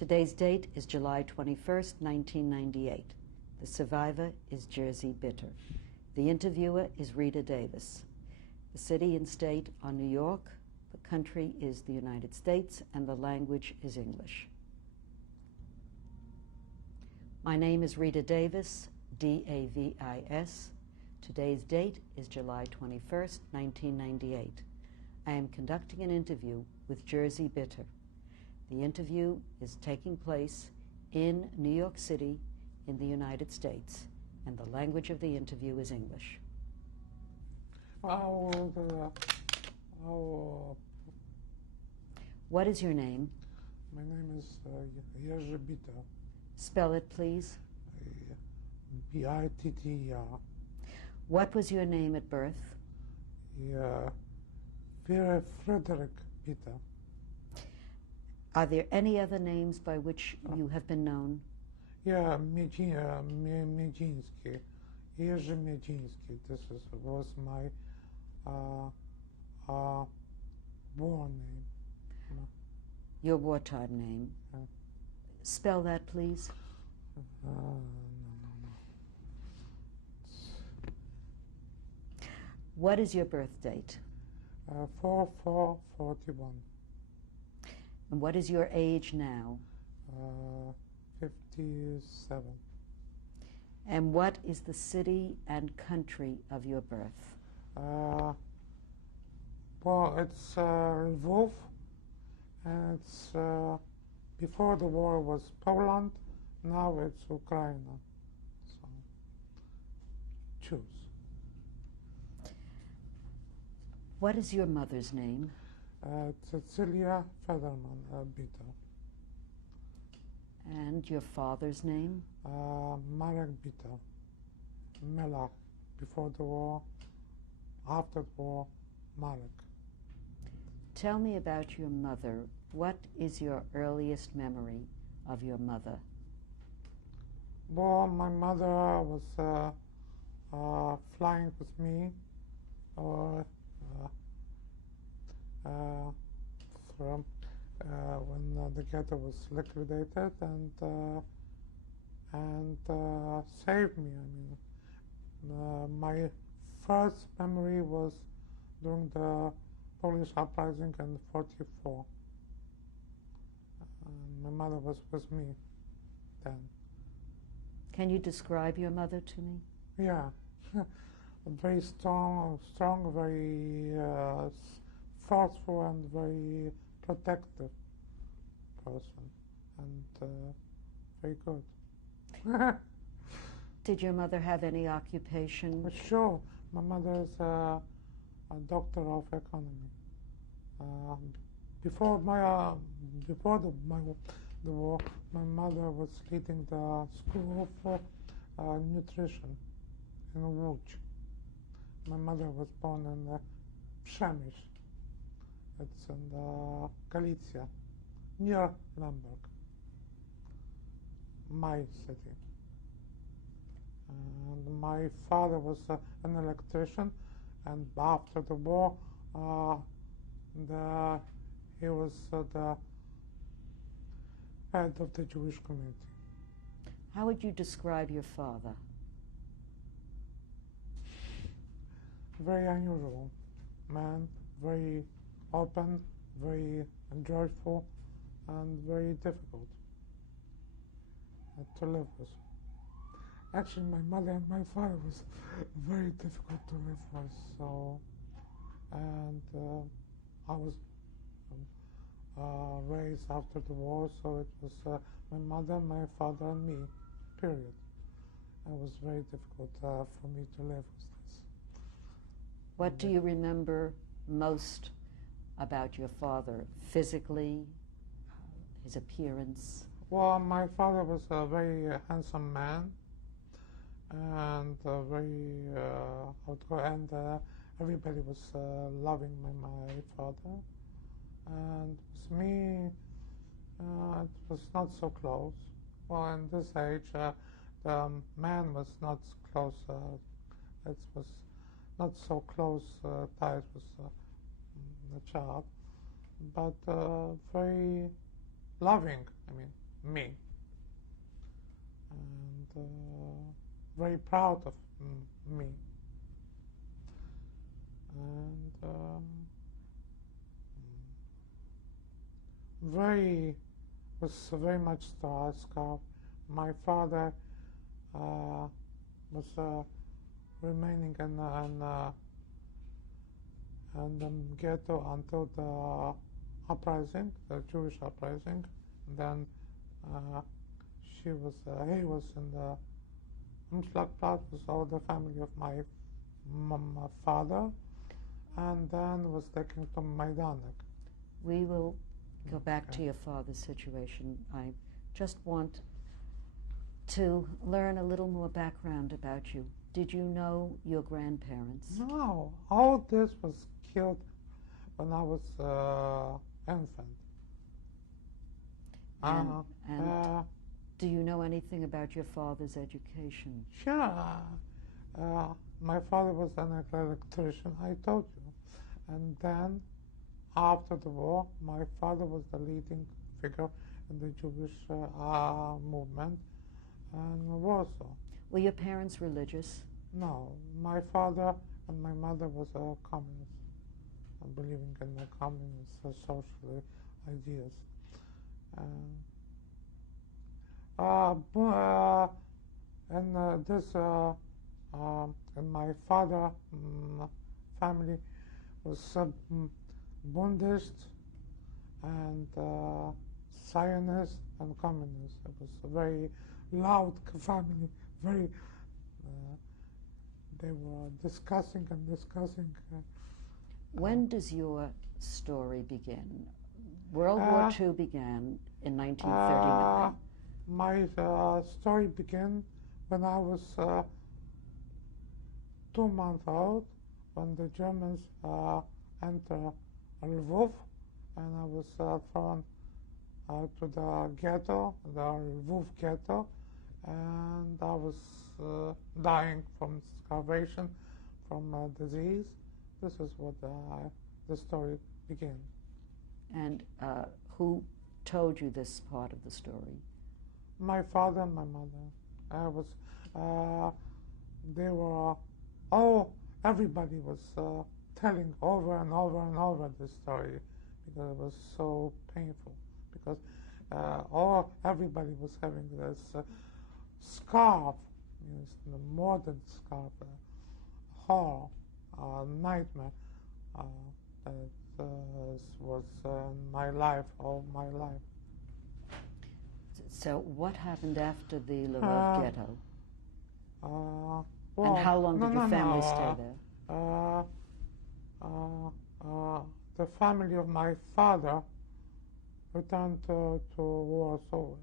Today's date is July 21st, 1998. The survivor is Jerzy Bitter. The interviewer is Rita Davis. The city and state are New York, the country is the United States, and the language is English. My name is Rita Davis, D-A-V-I-S. Today's date is July 21st, 1998. I am conducting an interview with Jerzy Bitter. The interview is taking place in New York City in the United States, and the language of the interview is English. What is your name? My name is Jerzy Bitter. Spell it, please. B-I-T-T-E-R. What was your name at birth? Frederick Bitter. Are there any other names by which you have been known? Yeah, Miedziński. Jerzy Miedziński. Was my born name. Your wartime name. Spell that, please. No. What is your birth date? 4/4/41. And what is your age now? 57. And what is the city and country of your birth? Well, it's Lvov, and it's before the war was Poland, now it's Ukraine. So choose. What is your mother's name? Cecilia Federman Bitter. And your father's name? Marek Bitter. Melach, before the war, after the war, Marek. Tell me about your mother. What is your earliest memory of your mother? Well, my mother was flying with me from when the ghetto was liquidated and saved me. I mean, my first memory was during the Polish uprising in '44. My mother was with me then. Can you describe your mother to me? Yeah, a very strong, very forceful and very protective person, and very good. Did your mother have any occupation? Sure, my mother is a doctor of economy. Before the war, my mother was leading the school for nutrition in Łódź. My mother was born in Przemyśl. It's in Galicia, near Lemberg, my city. And my father was an electrician, and after the war, he was the head of the Jewish community. How would you describe your father? Very unusual man, very open, very joyful, and very difficult to live with. Actually, my mother and my father was very difficult to live with. So, and I was raised after the war, so it was my mother, my father, and me. Period. It was very difficult for me to live with this. What do you remember most about your father, physically, his appearance? Well, my father was a very handsome man, and very and everybody was loving my father. And with me, it was not so close. Well, in this age, the man was not close. It was not so close ties with the child, but very loving. I mean, me, and very proud of me, and was very much scarred. My father was remaining in the ghetto until the uprising, the Jewish uprising. Then he was in the Umschlagplatz with all the family of my father, and then was taken to Majdanek. We will go back to your father's situation. I just want to learn a little more background about you. Did you know your grandparents? No, all this was killed when I was infant. And do you know anything about your father's education? Sure. My father was an electrician, I told you. And then, after the war, my father was the leading figure in the Jewish movement in Warsaw. Were your parents religious? No, my father and my mother was a communist, believing in the communist social ideas. And my father family was Bundist and Zionist and communist. It was a very loud family. Very. They were discussing and discussing. When does your story begin? World War II began in 1939. My story began when I was 2 months old, when the Germans entered Lvov, and I was thrown to the ghetto, the Lvov ghetto, and I was dying from starvation, from disease. This is what the story began. And who told you this part of the story? My father and my mother. Everybody was telling over and over and over this story because it was so painful. Because everybody was having this scarf, the modern scarf, horror, nightmare that was my life, all my life. So what happened after the Lvov ghetto? Well, and how long did your family stay there? The family of my father returned to Warsaw,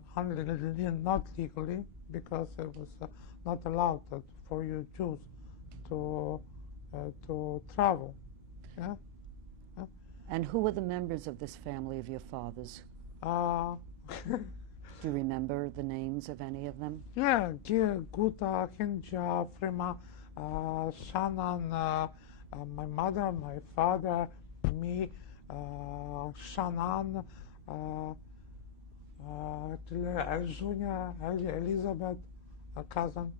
not legally, because it was not allowed for you Jews to travel. Yeah? Yeah? And who were the members of this family of your father's? Do you remember the names of any of them? Yeah, Guta, Hinja, Frima, Shannon, my mother, my father, me, Shannon, Junior, Elizabeth, a cousin.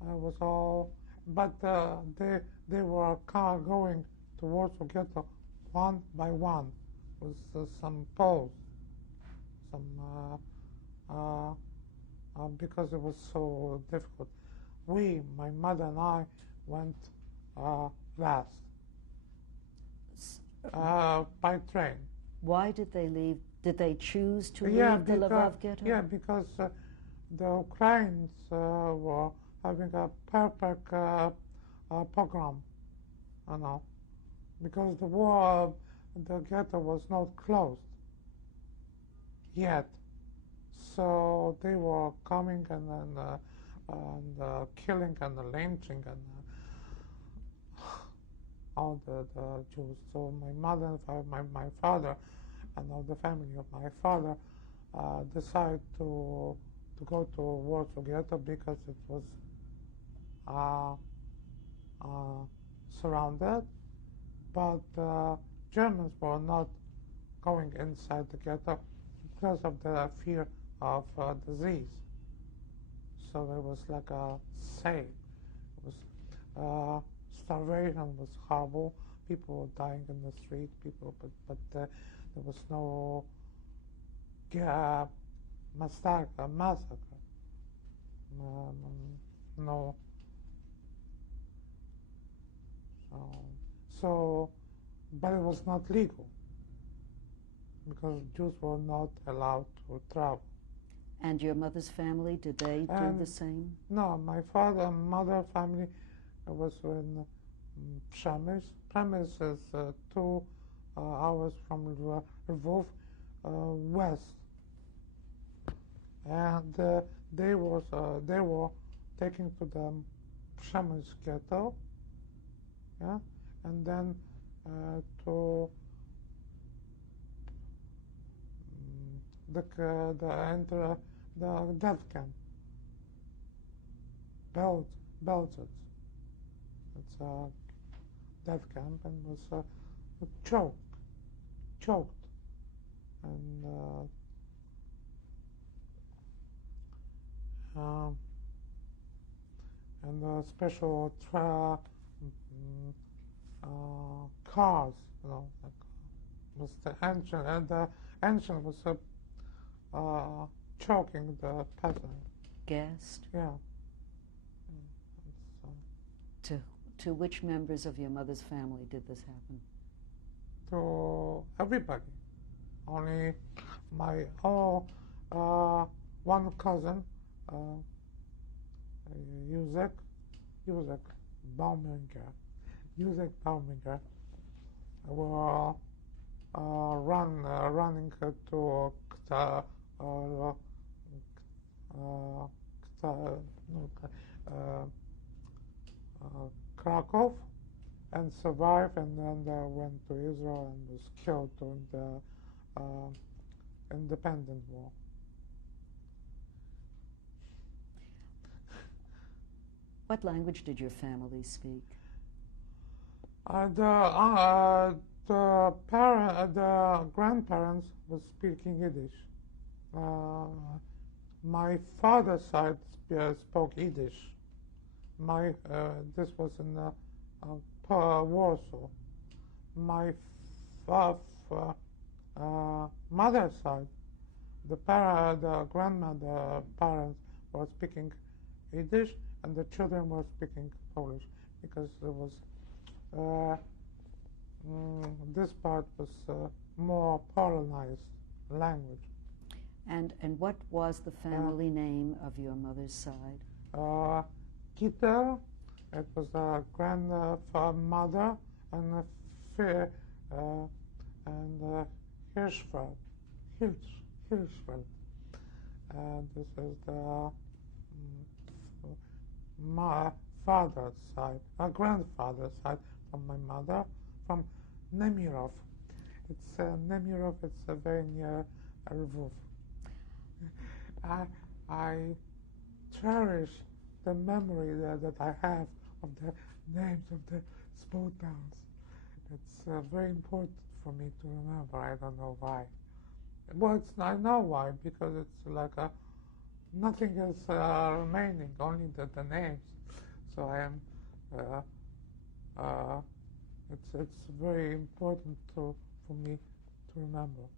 Was all, but they were going to Warsaw Ghetto one by one with some poles, because it was so difficult. My mother and I, went last by train. Why did they leave? Did they choose to leave the Lvov ghetto? Yeah, because the Ukrainians were having a perfect pogrom, because the war, the ghetto was not closed yet. So they were coming and killing and lynching and all the Jews. So my mother and my father and all the family of my father decided to go to Warsaw Ghetto because it was surrounded, but Germans were not going inside the ghetto because of the fear of disease. So it was like a safe. It was starvation was horrible. People were dying in the street. But there was no massacre. No. So, but it was not legal because Jews were not allowed to travel. And your mother's family, did they do the same? No, my father and mother family was in Przemysl. Przemysl is 2 hours from Lvov, west. And they were taken to the Przemysl ghetto, yeah, and then to the death camp, Belzec. It's a death camp, and was choked, and special cars, like was the engine, and the engine was choking the peasant. Gassed? Yeah. To which members of your mother's family did this happen? To everybody. Only my one cousin, Józek Bauminger, were running to Krakow and survived, and then they went to Israel and was killed during the independent war. What language did your family speak? The grandparents was speaking Yiddish. My father's side spoke Yiddish. This was in Warsaw. My mother's side, the grandmother parents were speaking Yiddish, and the children were speaking Polish, because there was this part was more Polonized language. And what was the family name of your mother's side? Gitter, it was a grandmother, and Hirschfeld. This is the my father's side, grandfather's side from my mother, from Nemirov. It's Nemirov. It's very near Lvov. I cherish the memory that I have of the names of the small towns. It's very important for me to remember. I don't know why. Well, I know why, because it's like nothing is remaining, only the names. So I am. It's very important for me to remember.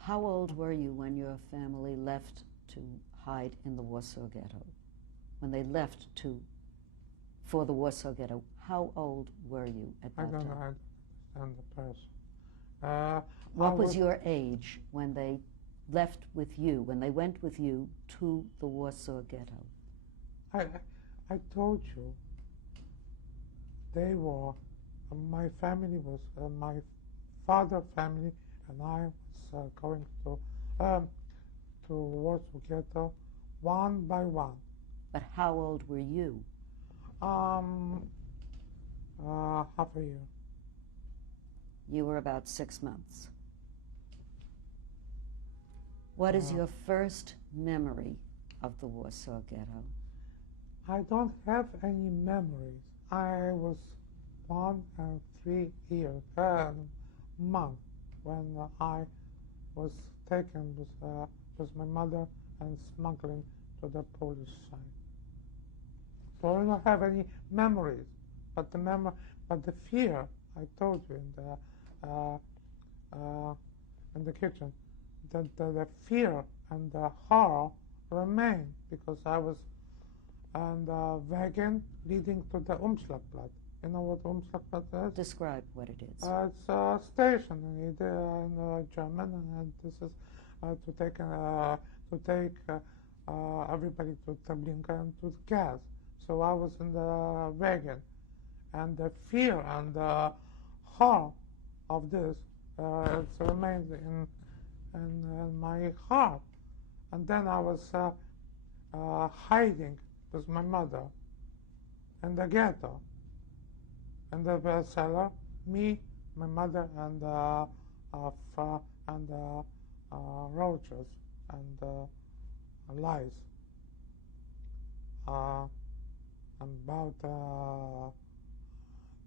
How old were you when your family left to hide in the Warsaw Ghetto? When they left for the Warsaw Ghetto, how old were you at that time? I don't understand the person. What was your age when they left with you, when they went with you to the Warsaw Ghetto? I told you, they were, my family was, my father's family and I was going to Warsaw Ghetto one by one. But how old were you? Half a year. You were about 6 months. What is your first memory of the Warsaw Ghetto? I don't have any memories. I was 1 and 3 years, month when I was taken with my mother and smuggling to the Polish side. So I don't have any memories, but the fear I told you in the kitchen, that the fear and the horror remain because I was on the wagon leading to the Umschlagplatz. You know what Umschlagplatz is? Describe what it is. It's a station in German, and this is to take everybody to Treblinka and to gas. So I was in the wagon, and the fear and the horror of this it's remained in my heart. And then I was hiding with my mother in the ghetto, in the cellar, me, my mother, and roaches and lice. About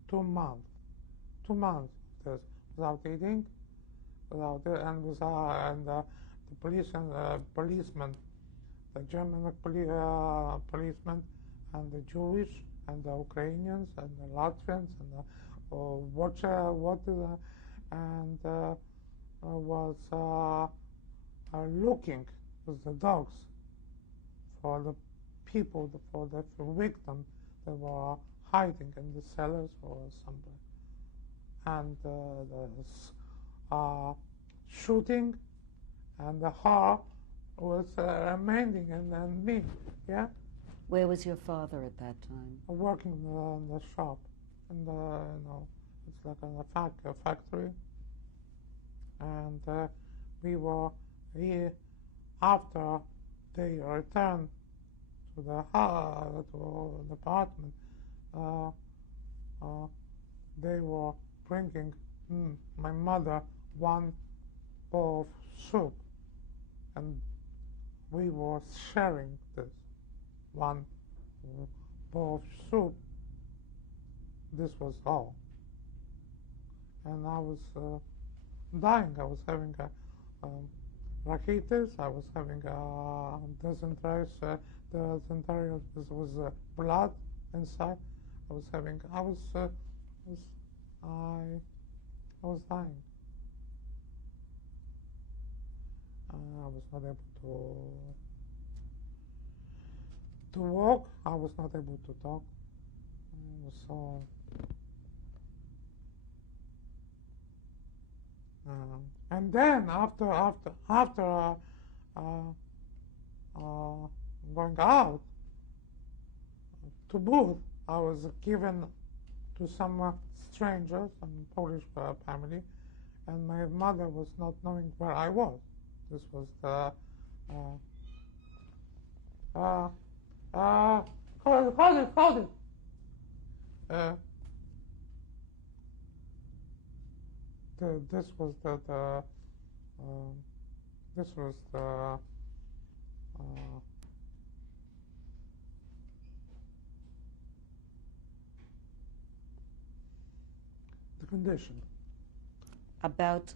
2 months, 2 months this, without eating, and the policeman, the German policeman, and the Jewish, and the Ukrainians, and the Latvians, and the was looking with the dogs for the people, for the victims that were hiding in the cellars or somewhere. And the shooting and the horror was remaining in me, yeah? Where was your father at that time? Working in the shop, in the, it's like in a factory. And we were here after they returned to the apartment. They were bringing my mother one bowl of soup, and we were sharing this one bowl of soup. This was all, and I was dying. I was having rachitis. I was having dysentery. This was blood inside. I was dying. I was not able to walk. I was not able to talk. I was so. And then after going out to booth, I was given to some strangers, some Polish family, and my mother was not knowing where I was. This was the hold it. This was the condition. About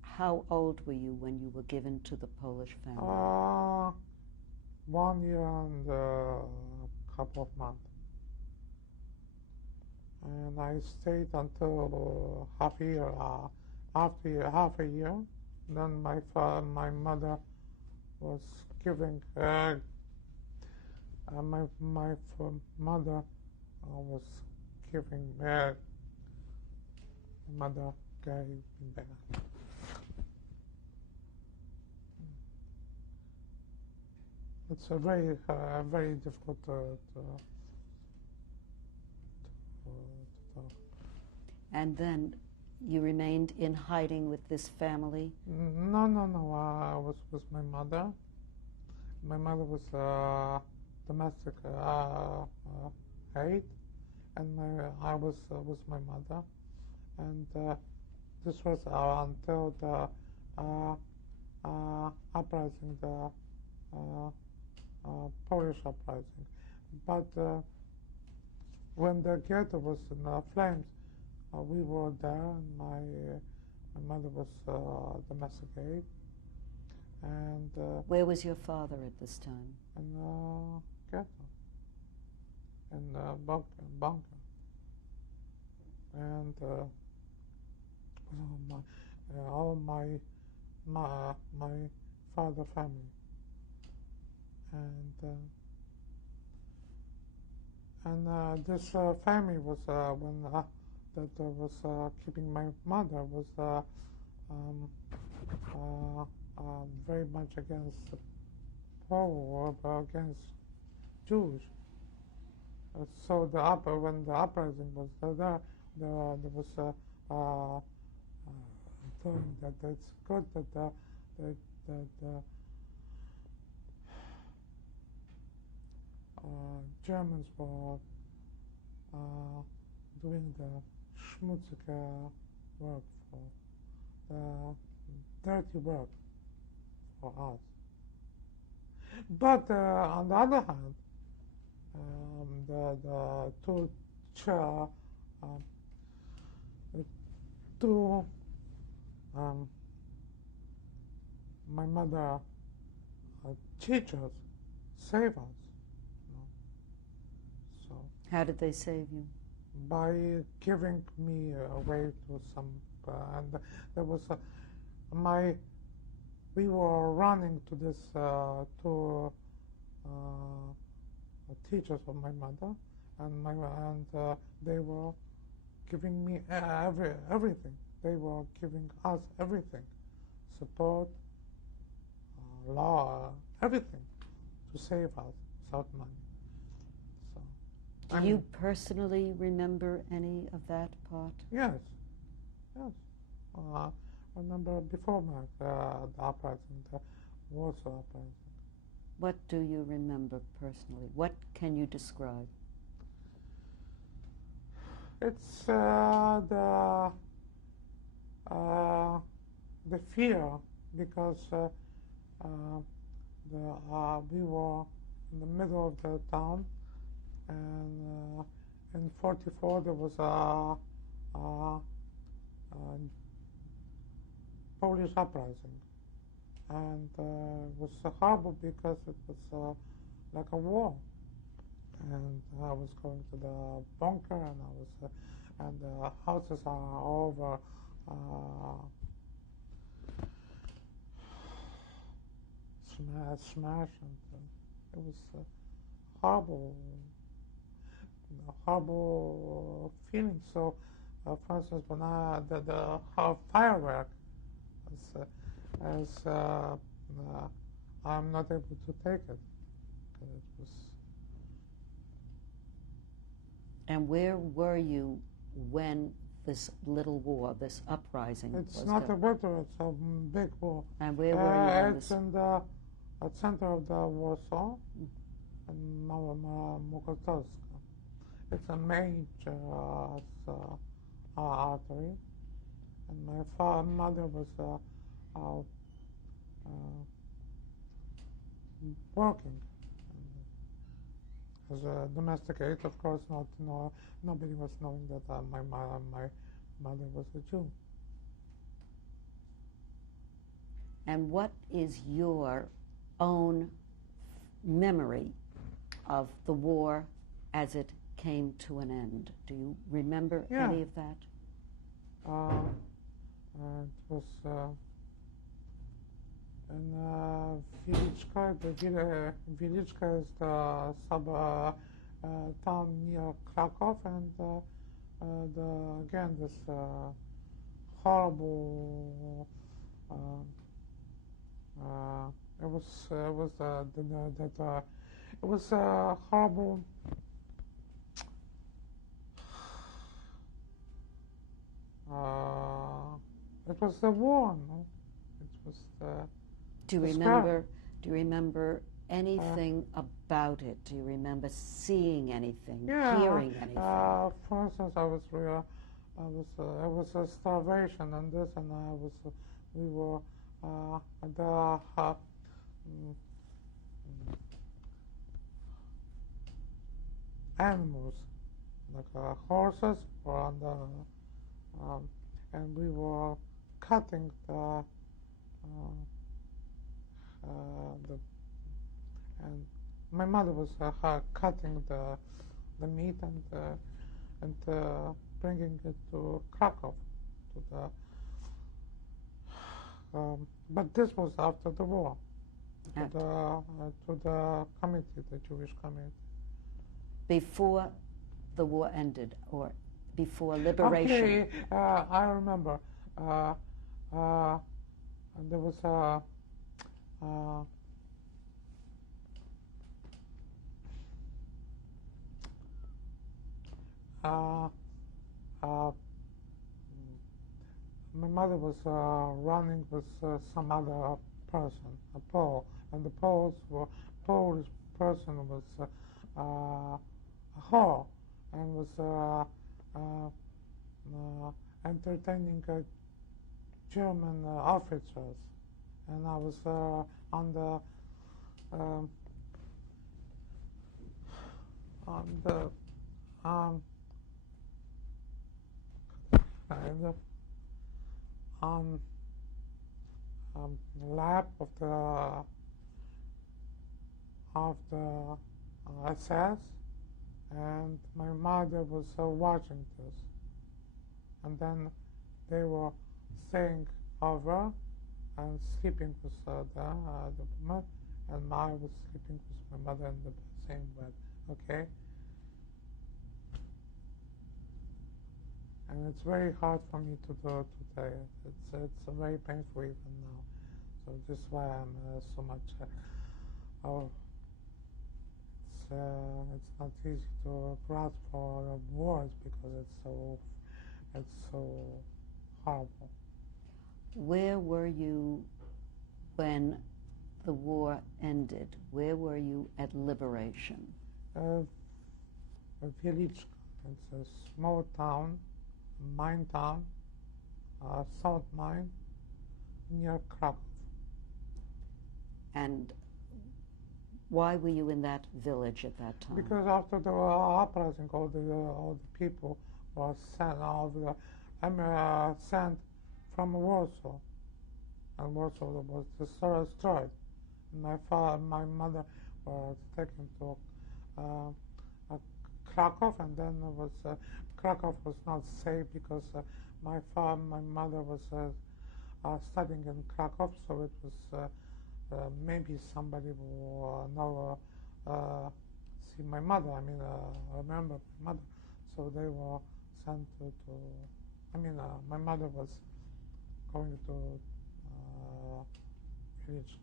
how old were you when you were given to the Polish family? 1 year and a couple of months. And I stayed until half a year. After half a year, then my mother was giving my mother was giving mother gave me back. It's a very difficult to talk. And then you remained in hiding with this family? No. I was with my mother. My mother was domestic aid, and I was with my mother. And this was until the uprising, the Polish uprising. But when the ghetto was in flames, we were there, and my mother was domestic aid, And Where was your father at this time? in ghetto, in bunker, and all my father family, and this family was when that was keeping my mother was um, very much against the Power against Jews. So when the uprising was there was thought that it's good that Germans were doing the schmutzige work for the dirty work for us. But on the other hand, the two my mother teachers save us. So How did they save you? by giving me away to some, and there was we were running to this two teachers of my mother, and they were giving me everything. They were giving us everything, support, law, everything to save us without money. So, Do you personally remember any of that part? Yes, yes. I remember before the uprising, the Warsaw uprising. What do you remember personally? What can you describe? It's the fear because we were in the middle of the town, and in '44 there was a Polish uprising, and it was horrible because it was like a war. And I was going to the bunker, and and the houses are over smashed, and it was horrible, horrible feeling. So, for instance, when the firework, as I'm not able to take it. It was. And where were you when this little war, this uprising was It's not a going? battle, it's a big war. And where were you when It's this? in the center of the Warsaw, in Mokotowska. It's a major artery, and my mother was working as a domestic aid. Of course, nobody was knowing that my mother was a Jew. And what is your own memory of the war as it came to an end? Do you remember any of that? It was in Wieliczka. Wieliczka is the town near Krakow, and again this horrible. It was horrible. It was the war, no? It was the. Do you remember anything about it? Do you remember seeing anything, hearing anything? For instance, it was a starvation and this, and we were at the animals, like horses, were on and we were cutting the and my mother was cutting the meat and bringing it to Krakow, to the. But this was after the war, to the committee, the Jewish committee. Before the war ended, or before liberation? Okay, I remember. There was a. My mother was running with some other person, a Pole, and the Polish person was a whore and was entertaining German officers, and I was on the kind of lap of the SS, and my mother was watching this, and then they were staying over and sleeping with the woman, and I was sleeping with my mother in the same bed. Okay. And it's very hard for me to tell it. It's very painful even now. So this is why I'm so much. It's not easy to grasp for words because it's so horrible. Where were you when the war ended? Where were you at liberation? Village. It's a small town. Mine town, South Mine, near Krakow. And why were you in that village at that time? Because after the uprising, all the people were sent from Warsaw, and Warsaw was destroyed. My mother was taken to Krakow, and then Krakow was not safe because my mother was studying in Krakow, so it was maybe somebody will now see my mother. I mean, remember my mother. So they were sent to my mother was going to village.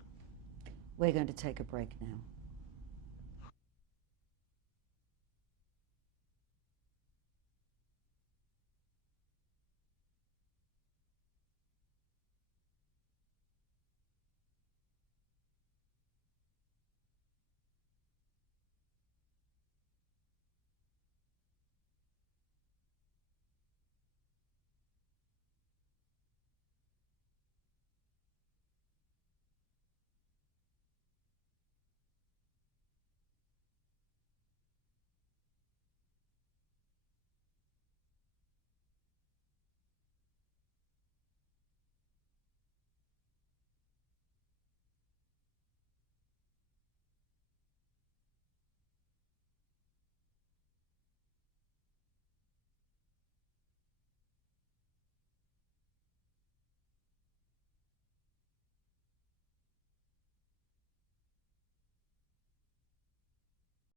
We're going to take a break now.